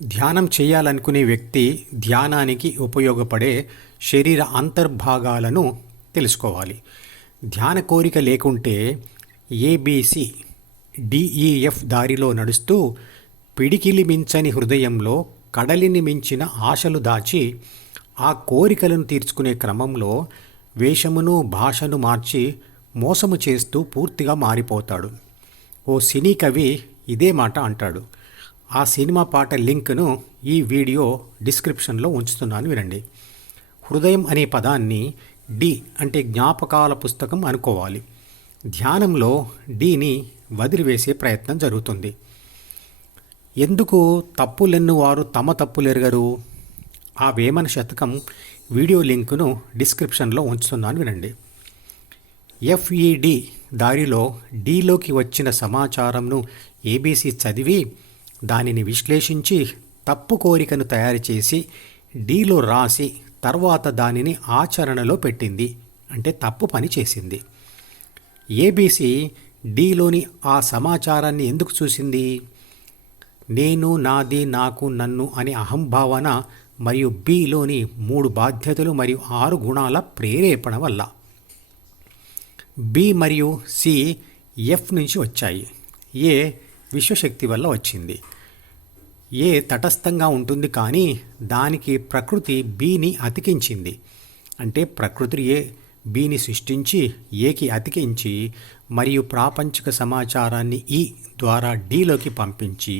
ధ్యానం చేయాలనుకునే వ్యక్తి ధ్యానానికి ఉపయోగపడే శరీర అంతర్భాగాలను తెలుసుకోవాలి. ధ్యాన కోరిక లేకుంటే ఏబీసీ డిఈఎఫ్ దారిలో నడుస్తూ పిడికిలి మించని హృదయంలో కడలిని మించిన ఆశలు దాచి ఆ కోరికలను తీర్చుకునే క్రమంలో వేషమును భాషను మార్చి మోసము చేస్తూ పూర్తిగా మారిపోతాడు. ఓ సినీ కవి ఇదే మాట అంటాడు. ఆ సినిమా పాట లింక్ను ఈ వీడియో డిస్క్రిప్షన్లో ఉంచుతున్నాను, వినండి. హృదయం అనే పదాన్ని డి అంటే జ్ఞాపకాల పుస్తకం అనుకోవాలి. ధ్యానంలో డీని వదిలివేసే ప్రయత్నం జరుగుతుంది. ఎందుకు తప్పులెన్ను వారు తమ తప్పులెరగరు? ఆ వేమన శతకం వీడియో లింకును డిస్క్రిప్షన్లో ఉంచుతున్నాను, వినండి. ఎఫ్ఈడి దారిలో డీలోకి వచ్చిన సమాచారంను ఏబీసీ చదివి దానిని విశ్లేషించి తప్పు కోరికను తయారు చేసి డీలో రాసి తర్వాత దానిని ఆచరణలో పెట్టింది, అంటే తప్పు పని చేసింది. ఏబీసీ డీలోని ఆ సమాచారాన్ని ఎందుకు చూసింది? నేను, నాది, నాకు, నన్ను అనే అహంభావన మరియు బిలోని 3 బాధ్యతలు మరియు 6 గుణాల ప్రేరేపణ వల్ల. బి మరియు సి ఎఫ్ నుంచి వచ్చాయి. ఏ విశ్వశక్తి వల్ల వచ్చింది. ఏ తటస్థంగా ఉంటుంది, కానీ దానికి ప్రకృతి బిని అతికించింది. అంటే ప్రకృతి ఏ బిని సృష్టించి ఏకి అతికించి మరియు ప్రాపంచిక సమాచారాన్ని ఈ ద్వారా డీలోకి పంపించి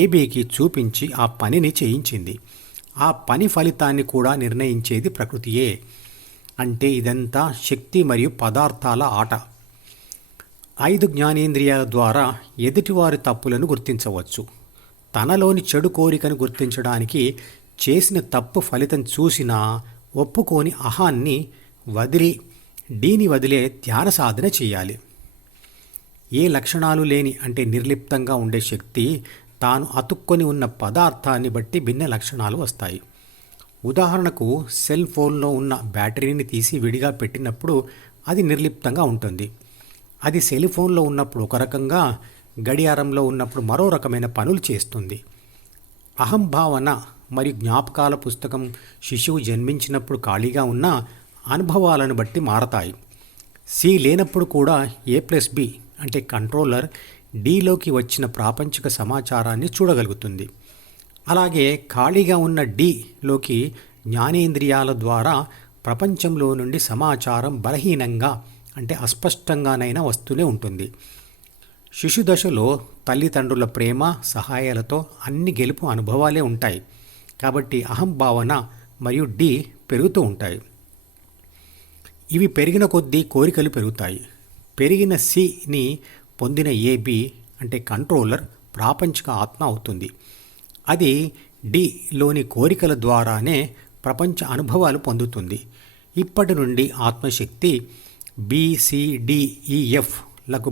ఏబీకి చూపించి ఆ పనిని చేయించింది. ఆ పని ఫలితాన్ని కూడా నిర్ణయించేది ప్రకృతియే. అంటే ఇదంతా శక్తి మరియు పదార్థాల ఆట. 5 జ్ఞానేంద్రియాల ద్వారా ఎదుటివారి తప్పులను గుర్తించవచ్చు. తనలోని చెడు కోరికను గుర్తించడానికి చేసిన తప్పు ఫలితం చూసినా ఒప్పుకోని అహాన్ని వదిలి డీని వదిలే ధ్యాన సాధన చేయాలి. ఏ లక్షణాలు లేని అంటే నిర్లిప్తంగా ఉండే శక్తి తాను అతుక్కొని ఉన్న పదార్థాన్ని బట్టి భిన్న లక్షణాలు వస్తాయి. ఉదాహరణకు సెల్ ఫోన్లో ఉన్న బ్యాటరీని తీసి విడిగా పెట్టినప్పుడు అది నిర్లిప్తంగా ఉంటుంది. అది సెల్ ఫోన్లో ఉన్నప్పుడు ఒక రకంగా, గడియారంలో ఉన్నప్పుడు మరో రకమైన పనులు చేస్తుంది. అహంభావన మరియు జ్ఞాపకాల పుస్తకం శిశువు జన్మించినప్పుడు ఖాళీగా ఉన్న అనుభవాలను బట్టి మారతాయి. సి లేనప్పుడు కూడా A+B అంటే కంట్రోలర్ డీలోకి వచ్చిన ప్రాపంచిక సమాచారాన్ని చూడగలుగుతుంది. అలాగే ఖాళీగా ఉన్న డీలోకి జ్ఞానేంద్రియాల ద్వారా ప్రపంచంలో నుండి సమాచారం బలహీనంగా అంటే అస్పష్టంగానైనా వస్తూనే ఉంటుంది. శిశు దశలో తల్లిదండ్రుల ప్రేమ సహాయాలతో అన్ని గెలుపు అనుభవాలే ఉంటాయి. కాబట్టి అహంభావన మరియు డి పెరుగుతూ ఉంటాయి. ఇవి పెరిగిన కొద్దీ కోరికలు పెరుగుతాయి. పెరిగిన సిని పొందిన ఏబి అంటే కంట్రోలర్ ప్రాపంచిక ఆత్మ అవుతుంది. అది డిలోని కోరికల ద్వారానే ప్రపంచ అనుభవాలు పొందుతుంది. ఇప్పటి నుండి ఆత్మశక్తి BCDEFలకు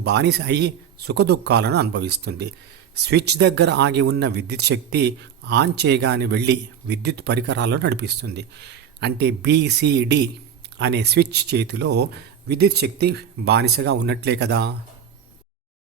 బానిస అయి సుఖదుఖాలను అనుభవిస్తుంది. స్విచ్ దగ్గర ఆగి ఉన్న విద్యుత్ శక్తి ఆన్ చేయగానే వెళ్ళి విద్యుత్ పరికరాలను నడిపిస్తుంది. అంటే BCD అనే స్విచ్ చేతిలో విద్యుత్ శక్తి బానిసగా ఉన్నట్లే కదా.